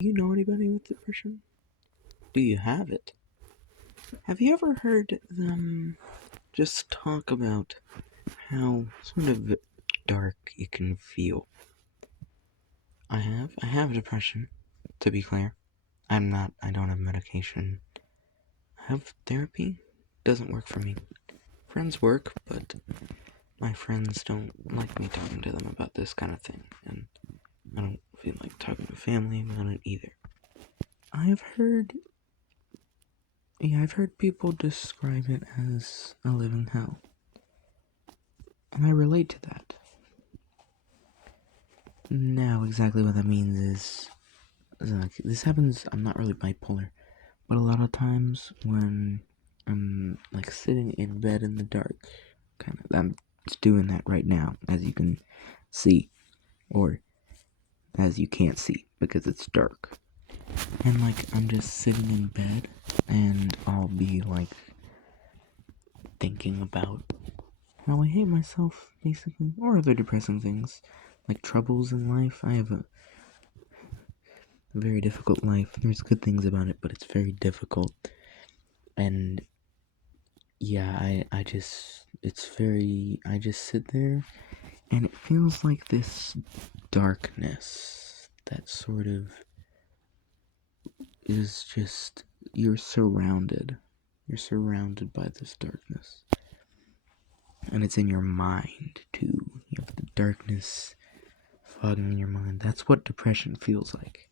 Do you know anybody with depression? Do you have it? Have you ever heard them just talk about how sort of dark it can feel? I have depression, to be clear. I don't have medication. I have therapy. Doesn't work for me. Friends work, but my friends don't like me talking to them about this kind of thing, and I don't feel like talking to family about it either. I've heard people describe it as a living hell. And I relate to that. Now, exactly what that means is like, this happens, I'm not really bipolar, but a lot of times when I'm like sitting in bed in the dark, I'm doing that right now, as you can see, or as you can't see because it's dark. And like, I'm just sitting in bed and I'll be like thinking about how I hate myself, basically, or other depressing things, like troubles in life. I have a very difficult life. There's good things about it, but it's very difficult. And yeah, I just sit there and it feels like this darkness that sort of is just, you're surrounded by this darkness. And it's in your mind too. You have the darkness fogging in your mind. That's what depression feels like.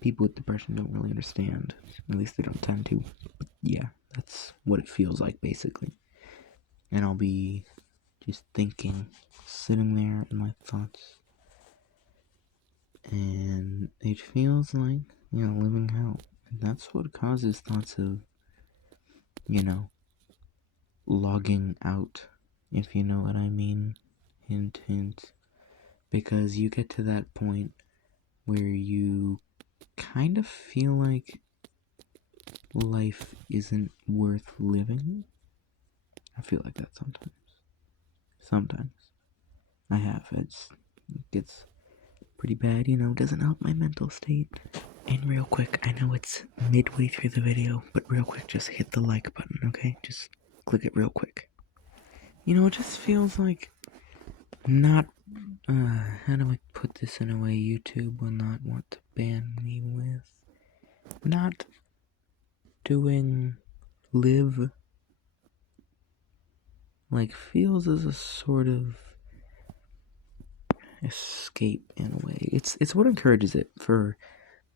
People with depression don't really understand. At least they don't tend to. But yeah, that's what it feels like, basically. And I'll be just thinking, sitting there in my thoughts. And it feels like, living hell. And that's what causes thoughts of, logging out, if you know what I mean. Hint, hint. Because you get to that point where you kind of feel like life isn't worth living. I feel like that sometimes. Sometimes. I have. It gets pretty bad, doesn't help my mental state. And real quick, I know it's midway through the video, but real quick, just hit the like button, okay? Just click it real quick. It just feels like not, how do I put this in a way YouTube will not want to ban me with? Not doing live, like, feels as a sort of escape in a way. It's what encourages it for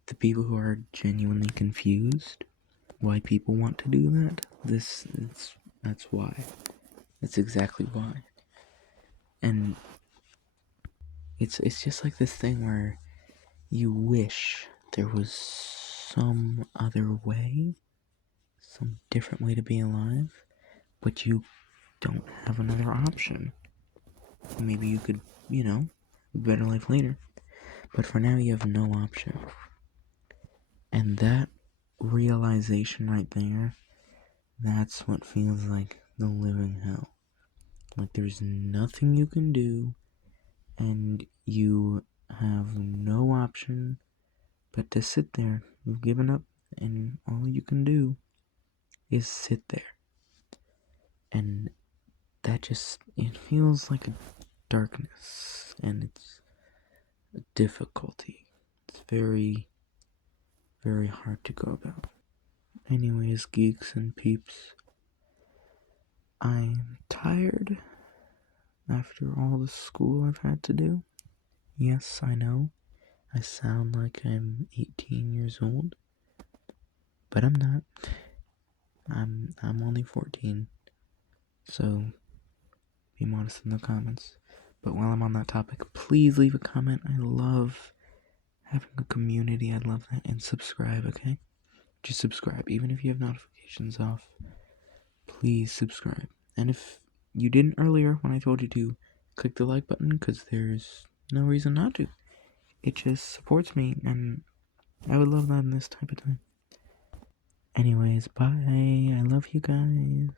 the people who are genuinely confused why people want to do that. That's why. That's exactly why. And it's just like this thing where you wish there was some other way, some different way to be alive, but you don't have another option. Maybe you could, better life later. But for now, you have no option. And that realization right there, that's what feels like the living hell. Like there's nothing you can do, and you have no option but to sit there. You've given up, and all you can do is sit there. And that just, it feels like a darkness, and it's a difficulty. It's very, very hard to go about. Anyways, geeks and peeps, I'm tired after all the school I've had to do. Yes, I know, I sound like I'm 18 years old, but I'm not. I'm only 14, so be modest in the comments. But while I'm on that topic, please leave a comment. I love having a community. I love that. And subscribe, okay? Just subscribe. Even if you have notifications off, please subscribe. And if you didn't earlier when I told you to, click the like button, because there's no reason not to. It just supports me, and I would love that in this type of time. Anyways, bye. I love you guys.